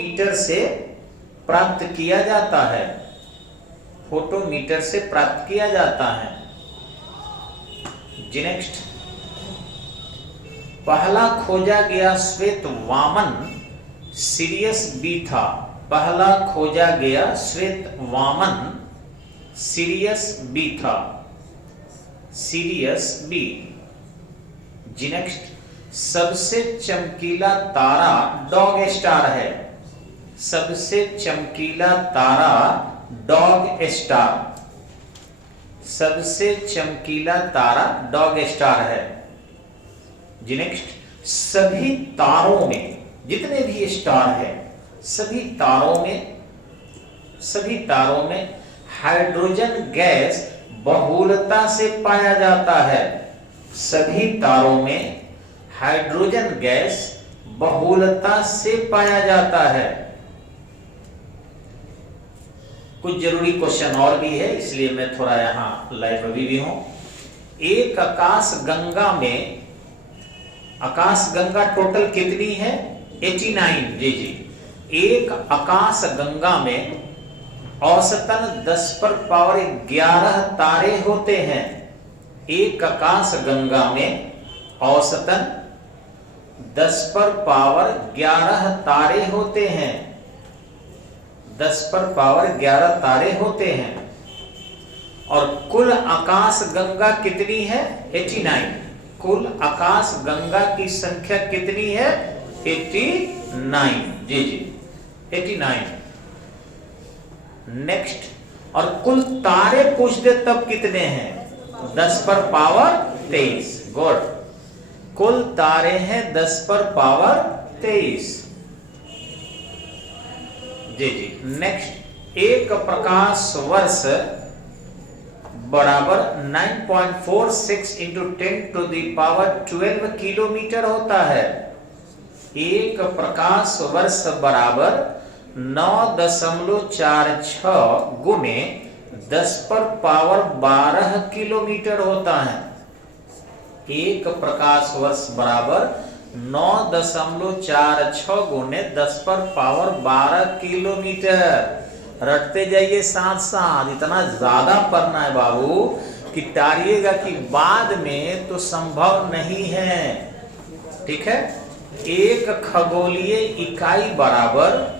Metre से प्राप्त किया जाता है, फोटोमीटर से प्राप्त किया जाता है। जी नेक्स्ट, पहला खोजा गया श्वेत वामन सिरियस बी था। पहला खोजा गया श्वेत वामन सिरियस बी था, सीरियस बी। जी नेक्स्ट, सबसे चमकीला तारा डॉग स्टार है। सबसे चमकीला तारा डॉग स्टार, सबसे चमकीला तारा डॉग स्टार है। जी नेक्स्ट, सभी तारों में जितने भी स्टार है, सभी तारों में हाइड्रोजन गैस बहुलता से पाया जाता है। सभी तारों में हाइड्रोजन गैस बहुलता से पाया जाता है। कुछ जरूरी क्वेश्चन और भी है, इसलिए मैं थोड़ा यहां लाइब्रेरी भी हूं। एक आकाश गंगा टोटल कितनी है? 89। जी जी, एक आकाश गंगा में औसतन 10 पर पावर 11 तारे होते हैं। एक आकाश गंगा में औसतन 10 पर पावर 11 तारे होते हैं। 10 पर पावर 11 तारे होते हैं। और कुल आकाश गंगा कितनी है? 89। कुल आकाश गंगा की संख्या कितनी है? 89। जी जी, 89। नेक्स्ट, और कुल तारे पूछ दे तब कितने हैं? 10 पर पावर 23। गुड, कुल तारे हैं 10 पर पावर 23। जी जी। नेक्स्ट, एक प्रकाश वर्ष बराबर 9.46 into 10 to the power 12 kilometre होता है। एक प्रकाश वर्ष बराबर 9.46 गुने 10 पर पावर 12 किलोमीटर होता है। एक प्रकाश वर्ष बराबर 9.46 गुने 10 पर पावर 12 किलोमीटर। रटते जाइए साथ साथ, इतना ज्यादा पढ़ना है बाबू कि टारिएगा कि बाद में तो संभव नहीं है। ठीक है, एक खगोलीय इकाई बराबर,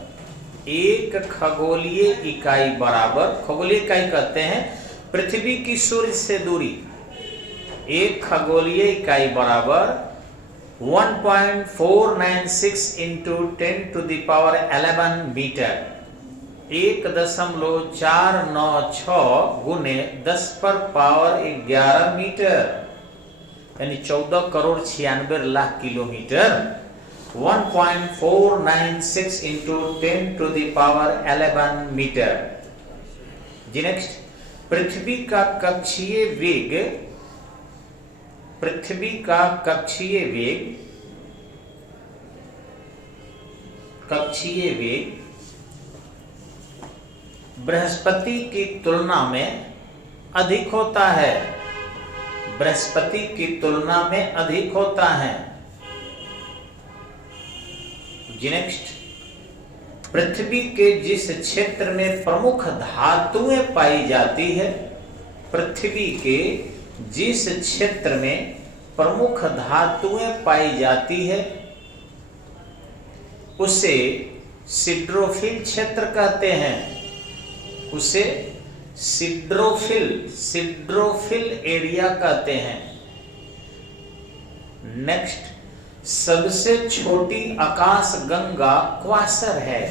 खगोलीय इकाई कहते हैं पृथ्वी की सूर्य से दूरी। एक खगोलीय इकाई बराबर 1.496 into 10 to the power 11 metre. 1.496 गुने 10 पर पावर 11 मीटर, यानी 14,96,00,000 kilometre. 1.496 into 10 to the power 11 metre. जी नेक्स्ट, पृथ्वी का कक्षीय वेग बृहस्पति की तुलना में अधिक होता है। बृहस्पति की तुलना में अधिक होता है। जी नेक्स्ट, पृथ्वी के जिस क्षेत्र में प्रमुख धातुएं पाई जाती है, पृथ्वी के जिस क्षेत्र में प्रमुख धातुएं पाई जाती है उसे सिड्रोफिल क्षेत्र कहते हैं। उसे सिड्रोफिल एरिया कहते हैं। नेक्स्ट, सबसे छोटी आकाश गंगा क्वासर है।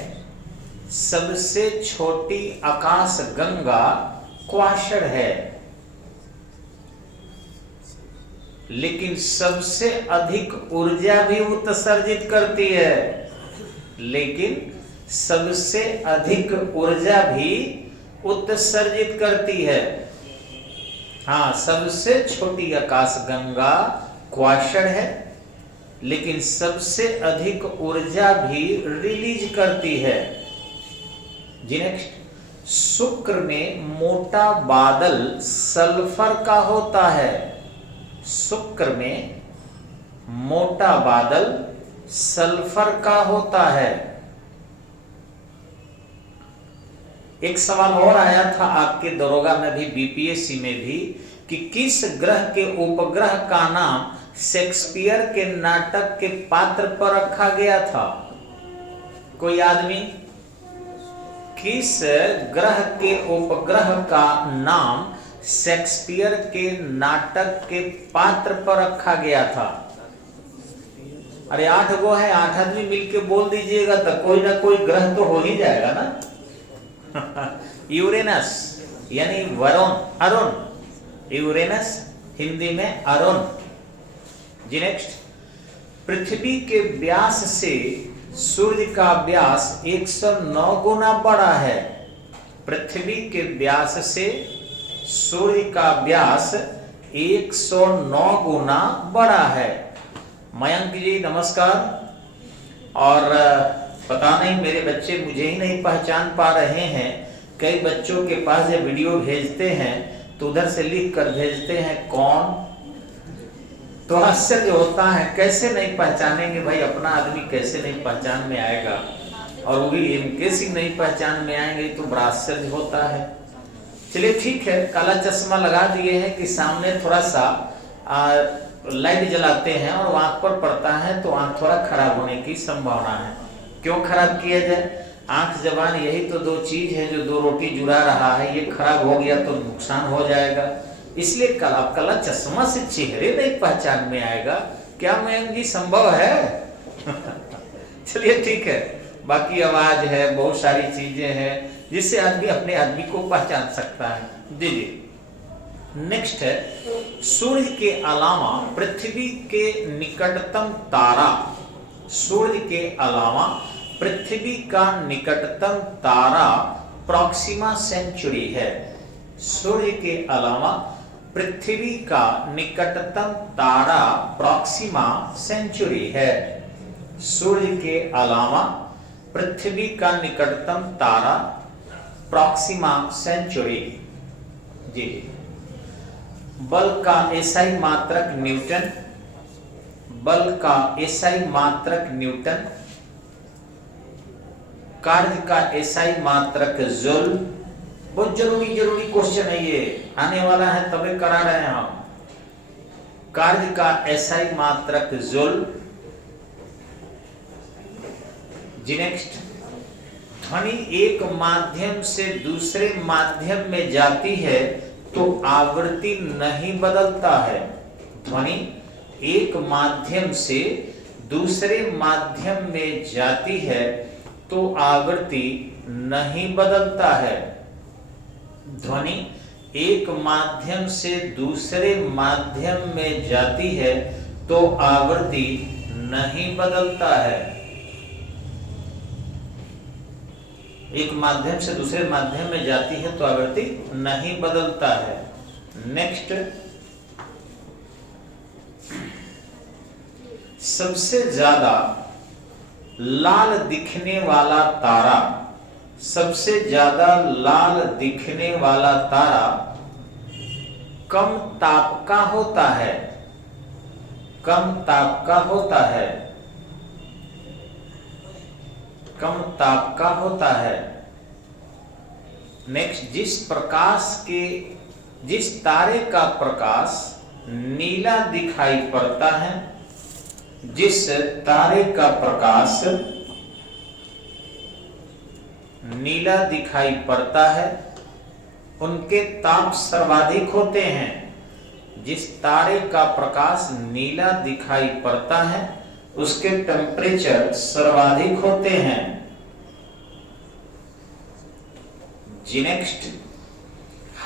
सबसे छोटी आकाश गंगा क्वासर है। लेकिन सबसे अधिक ऊर्जा भी उत्सर्जित करती है। लेकिन सबसे अधिक ऊर्जा भी उत्सर्जित करती है। हाँ, सबसे छोटी आकाश गंगा क्वासर है, लेकिन सबसे अधिक ऊर्जा भी रिलीज करती है। जी नेक्स्ट, शुक्र में मोटा बादल सल्फर का होता है। शुक्र में मोटा बादल सल्फर का होता है। एक सवाल और आया था आपके दरोगा में भी, बीपीएससी में भी, कि किस ग्रह के उपग्रह का नाम शेक्सपियर के नाटक के पात्र पर रखा गया था? कोई आदमी, किस ग्रह के उपग्रह का नाम शेक्सपियर के नाटक के पात्र पर रखा गया था? अरे 8 गो है, 8 आदमी मिलके बोल दीजिएगा तो कोई ना कोई ग्रह तो हो ही जाएगा ना। यूरेनस यानी वरुण, अरुण, यूरेनस हिंदी में अरुण। जी नेक्स्ट, पृथ्वी के व्यास से सूर्य का व्यास 109 गुना बड़ा है। पृथ्वी के व्यास से सूर्य का व्यास 109 गुना बड़ा है। मयंक जी नमस्कार। और पता नहीं मेरे बच्चे मुझे ही नहीं पहचान पा रहे हैं। कई बच्चों के पास जब वीडियो भेजते हैं तो उधर से लिख कर भेजते हैं कौन, तो आश्चर्य होता है, कैसे नहीं पहचानेंगे भाई, अपना आदमी कैसे नहीं पहचान में आएगा, और वो भी इनके सिंह नहीं पहचान में आएंगे तो बड़ा आश्चर्य होता है। चलिए ठीक है, काला चश्मा लगा दिए हैं कि सामने थोड़ा सा लाइट जलाते हैं और आंख पर पड़ता है तो आंख थोड़ा खराब होने की संभावना है। क्यों खराब किया जाए? आंख जबान यही तो दो चीज है जो दो रोटी जुड़ा रहा है, ये खराब हो गया तो नुकसान हो जाएगा। इसलिए काला चश्मा से चेहरे नहीं पहचान में आएगा। क्या मयंक जी संभव है? चलिए ठीक है, बाकी आवाज है, बहुत सारी चीजें हैं जिससे आदमी अपने आदमी को पहचान सकता है। दीजिए नेक्स्ट है, सूर्य के अलावा पृथ्वी के निकटतम तारा। सूर्य के अलावा पृथ्वी का निकटतम तारा प्रॉक्सिमा सेंचुरी है। सूर्य के अलावा पृथ्वी का निकटतम तारा प्रॉक्सिमा सेंचुरी है। सूर्य के अलावा पृथ्वी का निकटतम तारा प्रॉक्सिमा सेंचुरी। जी, बल का एसआई मात्रक न्यूटन। बल का एसआई मात्रक न्यूटन। कार्य का एसआई मात्रक जूल। बहुत जरूरी क्वेश्चन है ये, आने वाला है तभी करा रहे हैं हम। कार्य का एसआई मात्रक जूल। जी नेक्स्ट, ध्वनि एक माध्यम से दूसरे माध्यम में जाती है तो आवृत्ति नहीं बदलता है। ध्वनि एक माध्यम से दूसरे माध्यम में जाती है तो आवृत्ति नहीं बदलता है। ध्वनि एक माध्यम से दूसरे माध्यम में जाती है तो आवृत्ति नहीं बदलता है। एक माध्यम से दूसरे माध्यम में जाती है तो आवृत्ति नहीं बदलता है। नेक्स्ट, सबसे ज्यादा लाल दिखने वाला तारा। सबसे ज्यादा लाल दिखने वाला तारा कम ताप का होता है। कम ताप का होता है। कम ताप का होता है। नेक्स्ट, जिस तारे का प्रकाश नीला दिखाई पड़ता है, जिस तारे का प्रकाश नीला दिखाई पड़ता है उनके ताप सर्वाधिक होते हैं। जिस तारे का प्रकाश नीला दिखाई पड़ता है उसके टेम्परेचर सर्वाधिक होते हैं। जी नेक्स्ट,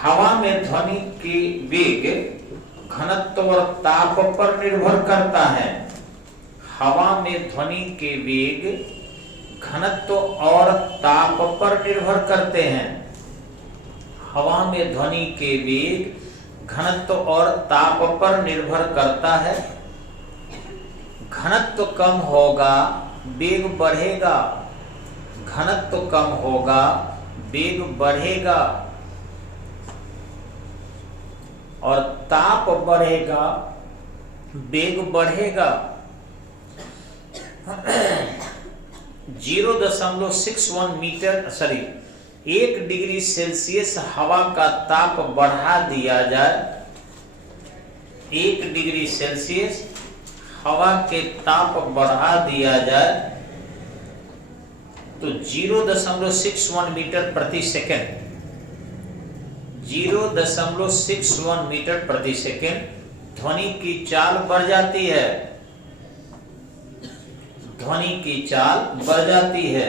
हवा में ध्वनि की वेग घनत्व और ताप पर निर्भर करता है। हवा में ध्वनि के वेग घनत्व और ताप पर निर्भर करते हैं। हवा में ध्वनि के वेग घनत्व और ताप पर निर्भर करता है। घनत्व कम होगा वेग बढ़ेगा। घनत्व कम होगा वेग बढ़ेगा और ताप बढ़ेगा वेग बढ़ेगा। 0.61 मीटर 1 डिग्री सेल्सियस हवा का ताप बढ़ा दिया जाए, 1 डिग्री सेल्सियस हवा के ताप बढ़ा दिया जाए तो 0.61 मीटर प्रति सेकेंड, 0.61 मीटर प्रति सेकेंड ध्वनि की चाल बढ़ जाती है, ध्वनि की चाल बढ़ जाती है।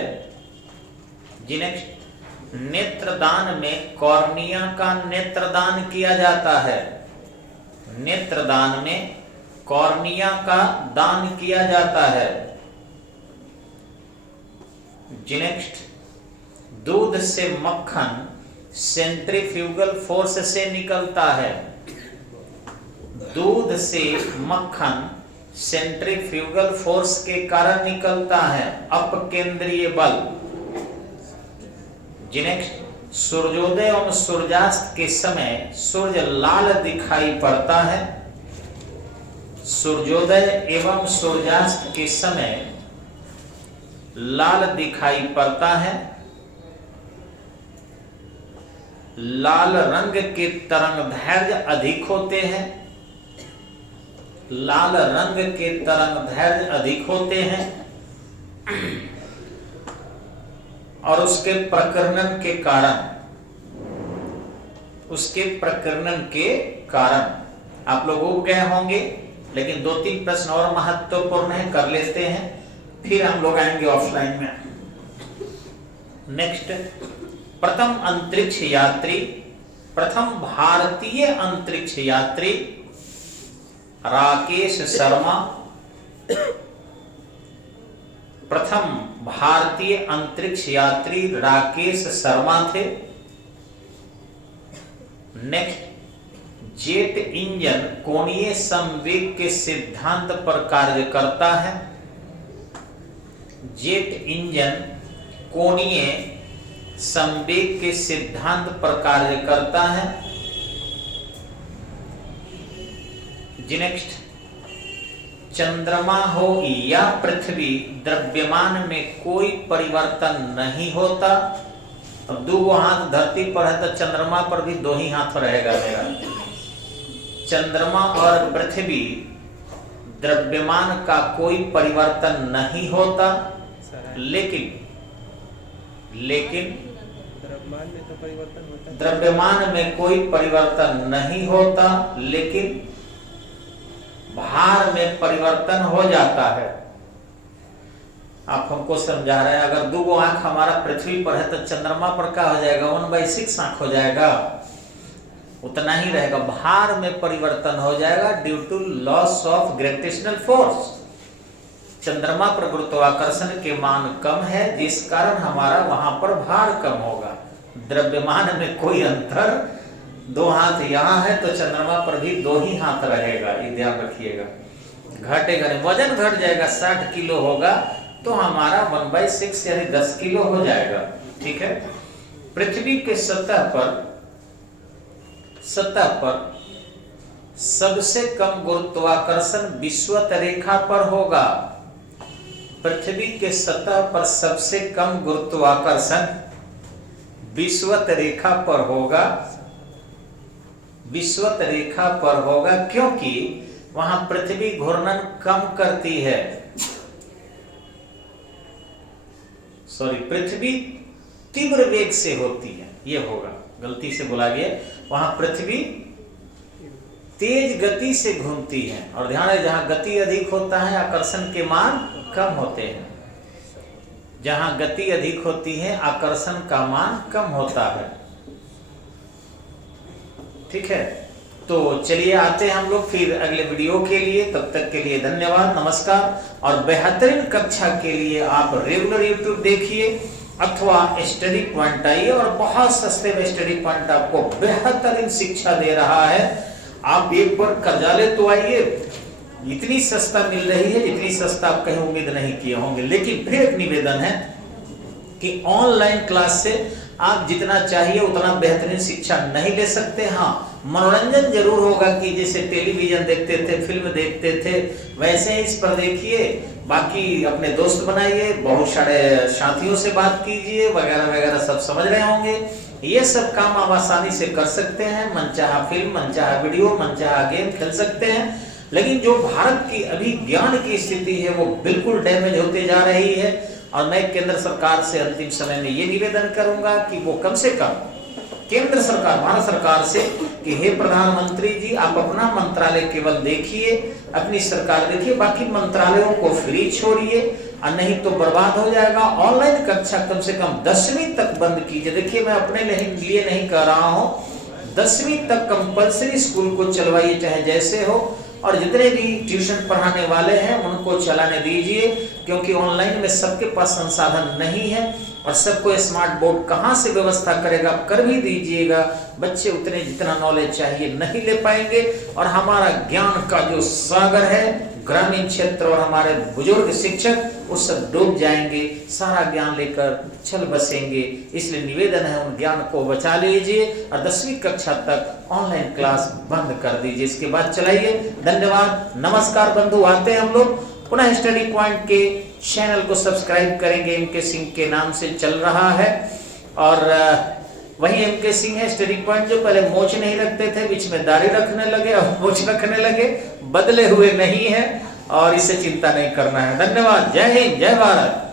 नेक्स्ट, नेत्रदान में कॉर्निया का नेत्रदान किया जाता है, नेत्रदान में कॉर्निया का दान किया जाता है। नेक्स्ट, दूध से मक्खन सेंट्रीफ्यूगल फोर्स से निकलता है, दूध से मक्खन सेंट्रीफ्यूगल फोर्स के कारण निकलता है, अपकेंद्रीय बल। नेक्स्ट, सूर्योदय एवं सूर्यास्त के समय सूर्य लाल दिखाई पड़ता है, सूर्योदय एवं सूर्यास्त के समय लाल दिखाई पड़ता है। लाल रंग के तरंगदैर्घ्य अधिक होते हैं, लाल रंग के तरंगदैर्घ्य अधिक होते हैं और उसके प्रकीर्णन के कारण, उसके प्रकीर्णन के कारण आप लोग उब गए होंगे, लेकिन 2-3 प्रश्न और महत्वपूर्ण है, कर लेते हैं, फिर हम लोग आएंगे ऑफलाइन में। नेक्स्ट, प्रथम अंतरिक्ष यात्री, प्रथम भारतीय अंतरिक्ष यात्री राकेश शर्मा, प्रथम भारतीय अंतरिक्ष यात्री राकेश शर्मा थे। नेक्स्ट, जेट इंजन कोणीय संवेग के सिद्धांत पर कार्य करता है, जेट इंजन कोणीय संवेग के सिद्धांत पर कार्य करता है। नेक्स्ट, चंद्रमा हो या पृथ्वी द्रव्यमान में कोई परिवर्तन नहीं होता। अब 2 हाथ धरती पर है तो चंद्रमा पर भी 2 ही हाथ रहेगा मेरा। चंद्रमा और पृथ्वी द्रव्यमान का कोई परिवर्तन नहीं होता, लेकिन द्रव्यमान में तो परिवर्तन होता है, द्रव्यमान में कोई परिवर्तन नहीं होता, लेकिन भार में परिवर्तन हो जाता है। आप हमको समझा रहे हैं, अगर 2 आंख हमारा पृथ्वी पर है तो चंद्रमा पर क्या हो जाएगा, 1/6 आंख हो जाएगा, उतना ही रहेगा। भार में परिवर्तन हो जाएगा due to loss of gravitational force. चंद्रमा पर गुरुत्वाकर्षण के मान कम है, जिस कारण हमारा वहां पर भार कम होगा। द्रव्यमान में कोई अंतर, 2 हाथ यहाँ है तो चंद्रमा पर भी 2 ही हाथ रहेगा, ये ध्यान रखिएगा। घटेगा नहीं, वजन घट जाएगा, 60 किलो होगा तो हमारा 1/6 यानी 10 किलो हो जाएगा। ठीक है, पृथ्वी के सतह पर सबसे कम गुरुत्वाकर्षण विषुवत रेखा पर होगा। पृथ्वी के सतह पर सबसे कम गुरुत्वाकर्षण विषुवत रेखा पर होगा, विषुवत रेखा पर होगा, क्योंकि वहां पृथ्वी घूर्णन कम करती है। सॉरी, पृथ्वी तीव्र वेग से होती है, ये होगा, गलती से बोला गया। वहां पृथ्वी तेज गति से घूमती है, और ध्यान है जहां गति अधिक होता है आकर्षण के मान कम होते हैं, जहां गति अधिक होती है आकर्षण का मान कम होता है। ठीक है, तो चलिए आते हैं हम लोग फिर अगले वीडियो के लिए। तब तक के लिए धन्यवाद, नमस्कार। और बेहतरीन कक्षा के लिए आप रेगुलर यूट्यूब देखिए अथवा स्टडी पॉइंट आइए, और बहुत सस्ते में स्टडी पॉइंट आपको बेहतरीन शिक्षा दे रहा है। आप एक बार कर्जाले तो आइए, इतनी सस्ता मिल रही है जितनी सस्ता आप कहीं उम्मीद नहीं किए होंगे। लेकिन फिर एक निवेदन है कि ऑनलाइन क्लास से आप जितना चाहिए उतना बेहतरीन शिक्षा नहीं ले सकते। हाँ, मनोरंजन जरूर होगा कि जैसे टेलीविजन देखते थे, फिल्म देखते थे, वैसे ही इस पर देखिए। बाकी अपने दोस्त बनाइए, बहुत सारे साथियों से बात कीजिए, वगैरह वगैरह सब समझ रहे होंगे। ये सब काम आप आसानी से कर सकते हैं। मनचाहा फिल्म, मनचाहा वीडियो, मनचाहा गेम खेल सकते हैं। लेकिन जो भारत की अभी ज्ञान की स्थिति है वो बिल्कुल डैमेज होते जा रही है। और मैं केंद्र सरकार से अंतिम समय में ये निवेदन करूंगा कि वो कम से कम केंद्र सरकार, भारत सरकार से कि हे प्रधानमंत्री जी, आप अपना मंत्रालय केवल देखिए, अपनी सरकार देखिए, बाकी मंत्रालयों को फ्री छोड़िए, और नहीं तो बर्बाद हो जाएगा। ऑनलाइन कक्षा कम से कम 10वीं तक बंद कीजिए। देखिए, मैं अपने लिए नहीं कह रहा हूं, 10वीं तक कंपलसरी स्कूल को चलवाइए, चाहे जैसे हो। और जितने भी ट्यूशन पढ़ाने वाले हैं उनको चलाने दीजिए, क्योंकि ऑनलाइन में सबके पास संसाधन नहीं है, और सबको स्मार्ट बोर्ड कहाँ से व्यवस्था करेगा, कर भी दीजिएगा। बच्चे उतने जितना नॉलेज चाहिए नहीं ले पाएंगे, और हमारा ज्ञान का जो सागर है ग्रामीण क्षेत्र और हमारे बुजुर्ग शिक्षक, वो सब डूब जाएंगे, सारा ज्ञान लेकर चल बसेंगे। इसलिए निवेदन है, उन ज्ञान को बचा लीजिए और 10वीं कक्षा तक ऑनलाइन क्लास बंद कर दीजिए, इसके बाद चलाइए। धन्यवाद, नमस्कार बंधु। आते हैं हम लोग पुनः स्टडी पॉइंट के चैनल को सब्सक्राइब करेंगे, एमके सिंह के नाम से चल रहा है। और वही एमके सिंह है स्टडी पॉइंट, जो पहले मोच नहीं रखते थे, बीच में दाढ़ी रखने लगे और मोच रखने लगे, बदले हुए नहीं है, और इससे चिंता नहीं करना है। धन्यवाद, जय हिंद, जय भारत।